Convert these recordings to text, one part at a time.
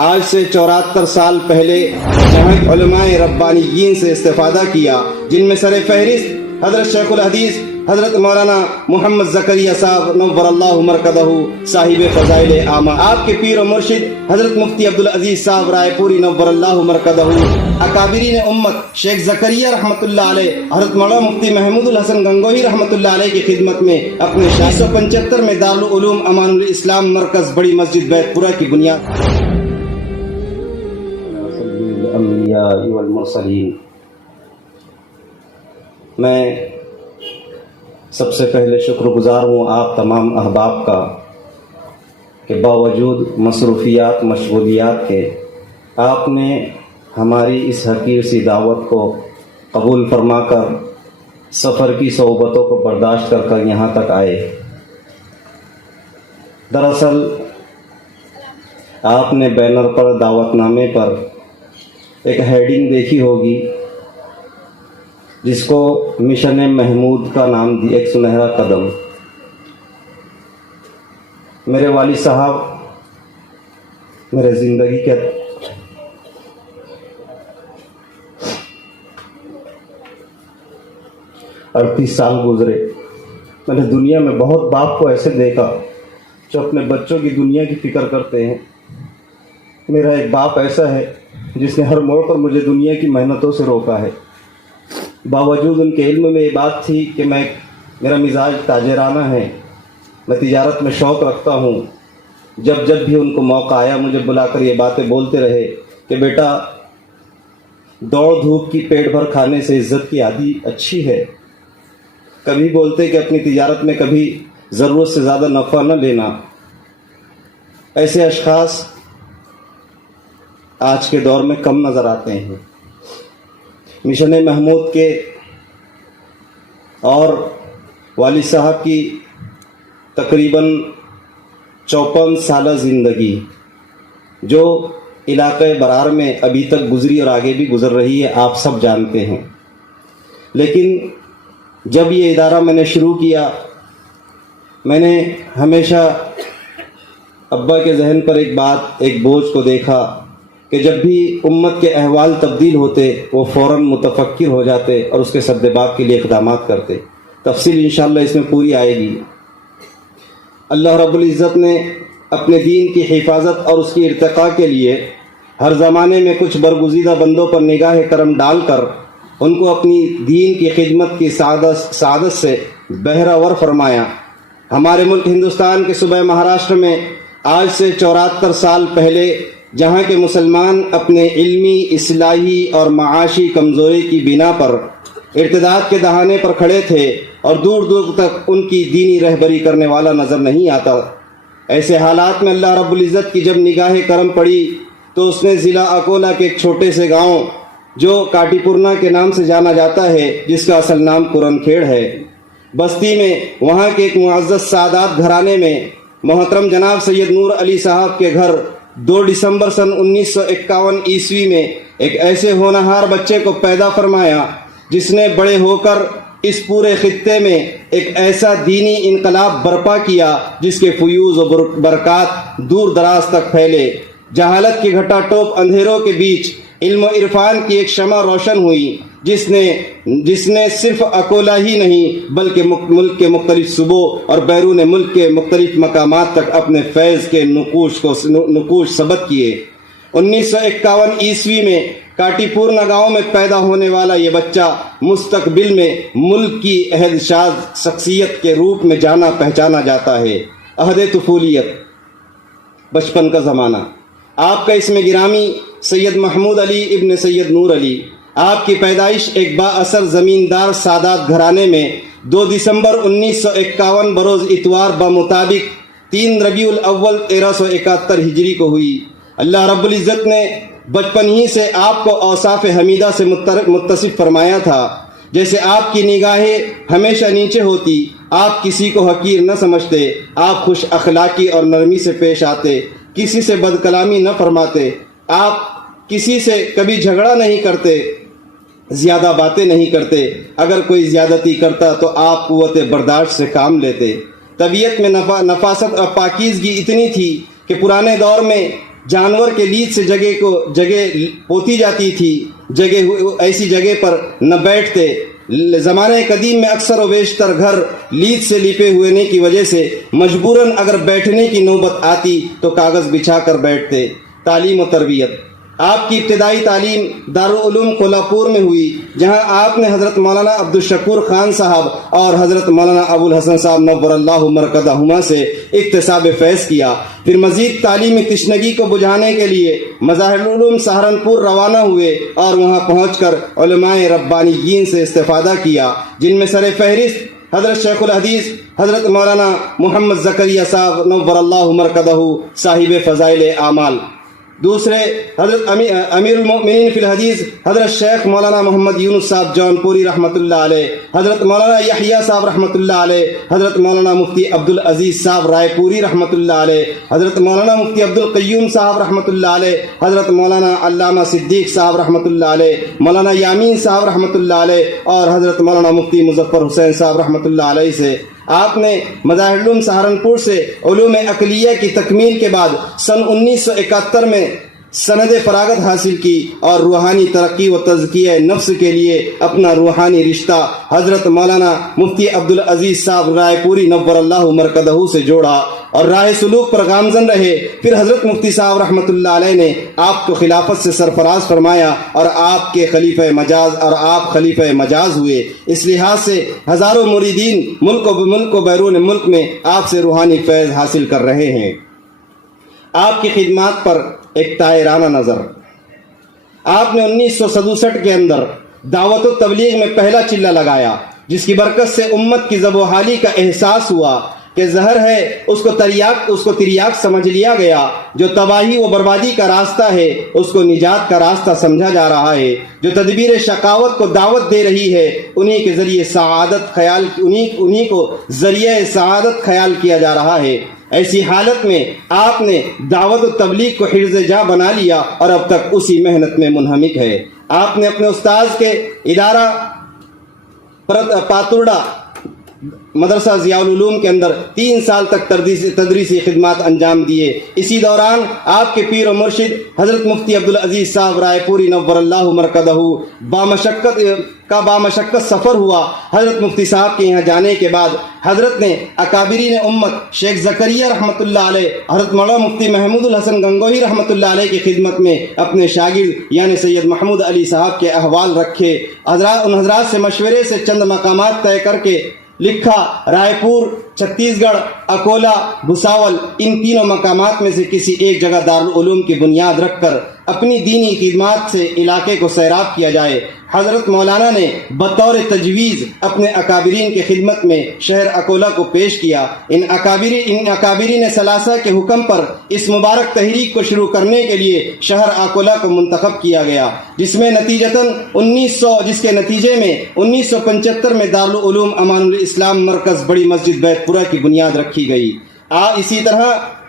آج سے 74 سال پہلے جہاں علماء ربانیین سے استفادہ کیا، جن میں سر فہرست حضرت شیخ الحدیث حضرت مولانا محمد زکریا صاحب نور اللہ مرکزہ صاحب فضائل عامہ، آپ کے پیر و مرشد حضرت مفتی عبدالعزیز صاحب رائے پوری نور اللہ مرکزہ، اکابرین امت شیخ زکریا رحمۃ اللہ علیہ، حضرت مولانا مفتی محمود الحسن گنگوہی رحمۃ اللہ علیہ کی خدمت میں اپنے 675 میں دارالعلوم امان الاسلام مرکز بڑی مسجد بیت پورہ کی بنیاد۔ الانبیاء والمرسلین، میں سب سے پہلے شکر گزار ہوں آپ تمام احباب کا کہ باوجود مصروفیات مشغولیات کے آپ نے ہماری اس حقیر سی دعوت کو قبول فرما کر سفر کی صعوبتوں کو برداشت کر کر یہاں تک آئے۔ دراصل آپ نے بینر پر دعوت نامے پر ایک ہیڈنگ دیکھی ہوگی جس کو مشن محمود کا نام دی، ایک سنہرا قدم۔ میرے والد صاحب میرے زندگی کے 38 سال گزرے، میں نے دنیا میں بہت باپ کو ایسے دیکھا جو اپنے بچوں کی دنیا کی فکر کرتے ہیں۔ میرا ایک باپ ایسا ہے جس نے ہر موڑ پر مجھے دنیا کی محنتوں سے روکا ہے۔ باوجود ان کے علم میں یہ بات تھی کہ میرا مزاج تاجرانہ ہے، میں تجارت میں شوق رکھتا ہوں۔ جب بھی ان کو موقع آیا مجھے بلا کر یہ باتیں بولتے رہے کہ بیٹا، دوڑ دھوپ کی پیٹ بھر کھانے سے عزت کی عادی اچھی ہے۔ کبھی بولتے کہ اپنی تجارت میں کبھی ضرورت سے زیادہ نفع نہ لینا۔ ایسے اشخاص آج کے دور میں کم نظر آتے ہیں۔ مشن محمود کے اور والد صاحب کی تقریباً 54 سالہ زندگی جو علاقۂ برار میں ابھی تک گزری اور آگے بھی گزر رہی ہے، آپ سب جانتے ہیں۔ لیکن جب یہ ادارہ میں نے شروع کیا، میں نے ہمیشہ ابا کے ذہن پر ایک بوجھ کو دیکھا کہ جب بھی امت کے احوال تبدیل ہوتے وہ فوراً متفکر ہو جاتے اور اس کے سدباب کے لیے اقدامات کرتے۔ تفصیل انشاءاللہ اس میں پوری آئے گی۔ اللہ رب العزت نے اپنے دین کی حفاظت اور اس کی ارتقاء کے لیے ہر زمانے میں کچھ برگزیدہ بندوں پر نگاہ کرم ڈال کر ان کو اپنی دین کی خدمت کی سعادت سے بہرہ ور فرمایا۔ ہمارے ملک ہندوستان کے صوبہ مہاراشٹر میں آج سے 74 سال پہلے جہاں کے مسلمان اپنے علمی، اصلاحی اور معاشی کمزوری کی بنا پر ارتداد کے دہانے پر کھڑے تھے اور دور دور تک ان کی دینی رہبری کرنے والا نظر نہیں آتا۔ ایسے حالات میں اللہ رب العزت کی جب نگاہ کرم پڑی تو اس نے ضلع اکولا کے ایک چھوٹے سے گاؤں جو کاٹی پورنا کے نام سے جانا جاتا ہے، جس کا اصل نام قرن کھیڑ ہے، بستی میں وہاں کے ایک معزز سادات گھرانے میں محترم جناب سید نور علی صاحب کے گھر 2 دسمبر سن 1951 عیسوی میں ایک ایسے ہونہار بچے کو پیدا فرمایا جس نے بڑے ہو کر اس پورے خطے میں ایک ایسا دینی انقلاب برپا کیا جس کے فیوز و برکات دور دراز تک پھیلے۔ جہالت کی گھٹا ٹوپ اندھیروں کے بیچ علم و عرفان کی ایک شمع روشن ہوئی جس نے صرف اکولا ہی نہیں بلکہ ملک کے مختلف صوبوں اور بیرون ملک کے مختلف مقامات تک اپنے فیض کے نقوش ثبت کیے۔ 1951 عیسوی میں کاٹی پورنا گاؤں میں پیدا ہونے والا یہ بچہ مستقبل میں ملک کی عہد شاز شخصیت کے روپ میں جانا پہچانا جاتا ہے۔ عہد طفولیت، بچپن کا زمانہ۔ آپ کا اسم گرامی سید محمود علی ابن سید نور علی۔ آپ کی پیدائش ایک با اثر زمیندار سادات گھرانے میں 2 دسمبر 1951 بروز اتوار بمطابق 3 ربیع الاول 1371 ہجری کو ہوئی۔ اللہ رب العزت نے بچپن ہی سے آپ کو اوصاف حمیدہ سے متصف فرمایا تھا، جیسے آپ کی نگاہیں ہمیشہ نیچے ہوتی، آپ کسی کو حقیر نہ سمجھتے، آپ خوش اخلاقی اور نرمی سے پیش آتے، کسی سے بد کلامی نہ فرماتے، آپ کسی سے کبھی جھگڑا نہیں کرتے، زیادہ باتیں نہیں کرتے، اگر کوئی زیادتی کرتا تو آپ قوت برداشت سے کام لیتے۔ طبیعت میں نفاست اور پاکیزگی اتنی تھی کہ پرانے دور میں जानवर के लीद से जगह पोती जाती थी, ऐसी जगह पर न बैठते। ज़माने कदीम में अक्सर व बेशतर घर लीद से लिपे हुए की वजह से मजबूरन अगर बैठने की नौबत आती तो कागज़ बिछा कर बैठते। तालीम और तरबियत। आपकी इब्तदाई तालीम दारुल उलूम कोल्हापुर में हुई, जहां आपने हज़रत मौलाना अब्दुल शकूर खान साहब और हज़रत मौलाना अबुल हसन साहब नव्वरल्लाहु मरकदहुमा से इक्तिसाब फैज़ किया। फिर मज़ीद तालीमी तशनगी को बुझाने के लिए मज़ाहिरुल उलूम सहारनपुर रवाना हुए और वहां पहुंचकर उलमाए रब्बानियीन से इस्तिफ़ादा किया, जिनमें सर फहरिस्त हज़रत शेखुल हदीस हज़रत मौलाना मोहम्मद ज़करिया साहब नव्वरल्लाहु मरकदहु साहिब फ़ज़ाइल आमाल। दूसरे हज़रत अमीरुल मोमिनीन फिल हदीस हज़रत शेख मौलाना मोहम्मद यूनुस साहब जौनपुरी रहमतुल्लाह अलैह, हज़रत मौलाना यहया साहब रहमतुल्लाह अलैह, हज़रत मौलाना मुफ्ती अब्दुल अजीज़ साहब रायपुरी रहमतुल्लाह अलैह, हज़रत मौलाना मुफ्ती अब्दुल क़य्यूम साहब रहमतुल्लाह अलैह, हज़रत मौलाना अल्लामा सिद्दीक़ साहब रहमतुल्लाह अलैह, मौलाना यामीन साहब रहमतुल्लाह अलैह और हज़रत मौलाना मुफ्ती मुज़फ़्फ़र हुसैन साहब रहमतुल्लाह अलैह से आपने मज़ाहिरुल उलूम सहारनपुर से उलूम अक़लिया की तकमील के बाद सन 1971 में सनद फ़रागत हासिल की और रूहानी तरक्की व तज़किया नफ्स के लिए अपना रूहानी रिश्ता हज़रत मौलाना मुफ्ती अब्दुल अजीज़ साहब रायपुरी नव्वरल्लाहु मरकदहु से जोड़ा और राह सुलूक पर गामज़न रहे। फिर हज़रत मुफ्ती साहब रहमतुल्लाह अलैह ने आपको खिलाफत से सरफराज फरमाया और आपके खलीफा मजाज और आप खलीफा मजाज हुए। इस लिहाज से हज़ारों मुरीदीन मुल्क व बैरून मुल्क में आपसे रूहानी फैज़ हासिल कर रहे हैं। आपकी खिदमत पर एक तायराना नज़र। आपने 1967 के अंदर दावत व तबलीग में पहला चिल्ला लगाया, जिसकी बरकत से उम्मत की ज़बोहाली का एहसास हुआ कि ज़हर है उसको तिरियाक समझ लिया गया, जो तबाही व बर्बादी का रास्ता है उसको निजात का रास्ता समझा जा रहा है, जो तदबीर शकावत को दावत दे रही है उन्हीं के ज़रिए उन्हीं को ज़रिए सआदत ख्याल किया जा रहा है। ऐसी हालत में आपने दावत व तबलीग को हिर्ज़ जा बना लिया और अब तक उसी मेहनत में मुनहमिक है। आपने अपने उस्ताद के इदारा पातुर्डा मदरसा ज़ियाउल उलूम के अंदर 3 साल तक तदरीसी खिदमत अंजाम दिए। इसी दौरान आपके पीर व मुर्शिद हज़रत मुफ्ती अब्दुल अजीज़ साहब रायपुरी नव्वरल्लाहु मरकदहु बामशक्कत सफ़र हुआ। हज़रत मुफ्ती साहब के यहाँ जाने के बाद हज़रत ने अकाबिरीन उम्मत शेख ज़करिया रहमतुल्लाह अलैह, हज़रत मौलाना मुफ्ती महमूदुल हसन गंगोही रहमतुल्लाह अलैह की खिदमत में अपने शागिर्द यानी सैयद महमूद अली साहब के अहवाल रखे। उन हज़रात से मशवरे से चंद मकामात तय करके लिखा। रायपुर, छत्तीसगढ़, अकोला, भुसावल, इन तीनों मकामात में से किसी एक जगह दारुल उलूम की बुनियाद रखकर अपनी दीनी खिदमत से इलाके को सैराब किया जाए। हज़रत मौलाना ने बतौर तजवीज़ अपने अकाबिरीन की खिदमत में शहर अकोला को पेश किया। इन अकाबिरीन सलासा के हुक्म पर इस मुबारक तहरीक को शुरू करने के लिए शहर अकोला को मुंतखब किया गया, जिसके नतीजे में 1975 में दारुल उलूम अमानुल इस्लाम मरकज़ बड़ी मस्जिद बैतपुरा की बुनियाद रखी गई। इसी तरह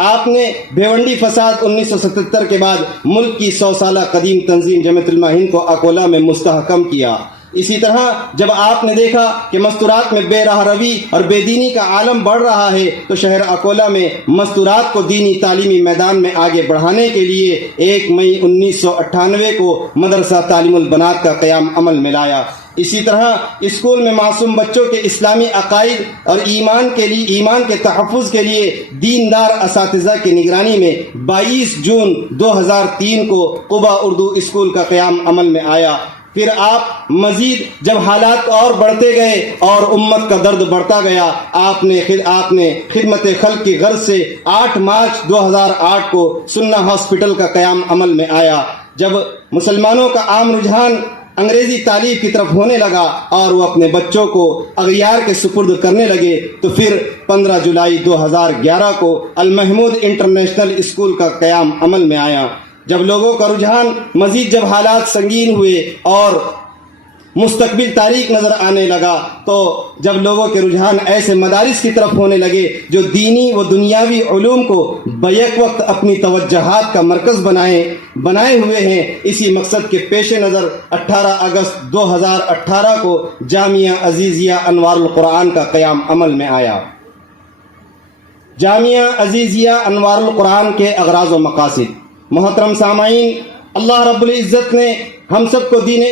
आपने भिवंडी फसाद 1977 के बाद मुल्क की 100 साला कदीम तंजीम जमीयत उलमा हिंद को अकोला में मुस्तहकम किया। इसी तरह जब आपने देखा कि मस्तूरात में बेराह रवी और बेदीनी का आलम बढ़ रहा है तो शहर अकोला में मस्तूरात को दीनी तालीमी मैदान में आगे बढ़ाने के लिए 1 मई 1998 को मदरसा तालीमुल बनात का क़याम अमल में लाया। इसी तरह स्कूल में मासूम बच्चों के इस्लामी अकायद और ईमान के तहफ़्फ़ुज़ के लिए दीनदार असातिज़ा की निगरानी में 22 जून 2003 को कुबा उर्दू स्कूल का क़याम अमल में आया। फिर आप मजीद जब हालात और बढ़ते गए और उम्मत का दर्द बढ़ता गया, आपने खिदमत खल्क की गर्ज से 8 मार्च 2008 को सुन्ना हॉस्पिटल का क़याम अमल में आया। जब मुसलमानों का आम रुझान अंग्रेजी तालीम की तरफ होने लगा और वो अपने बच्चों को अगयार के सुपुर्द करने लगे, तो फिर 15 जुलाई 2011 को अल महमूद इंटरनेशनल स्कूल का क़याम अमल में आया। जब लोगों का रुझान मजीद जब हालात संगीन हुए और मुस्तकबिल तारीख नज़र आने लगा, तो जब लोगों के रुझान ऐसे मदारिस की तरफ होने लगे जो दीनी व दुनियावी उलूम को बैक वक्त अपनी तवज्जुहात का मरकज़ बनाए हुए हैं, इसी मकसद के पेश नज़र 18 अगस्त 2018 को जामिया अजीज़िया अनवारुल कुरान का क़याम अमल में आया। जामिया अजीज़िया अनवारुल कुरान के अगराज़ व मकासिद محترم سامعین، اللہ رب العزت نے ہم سب کو دین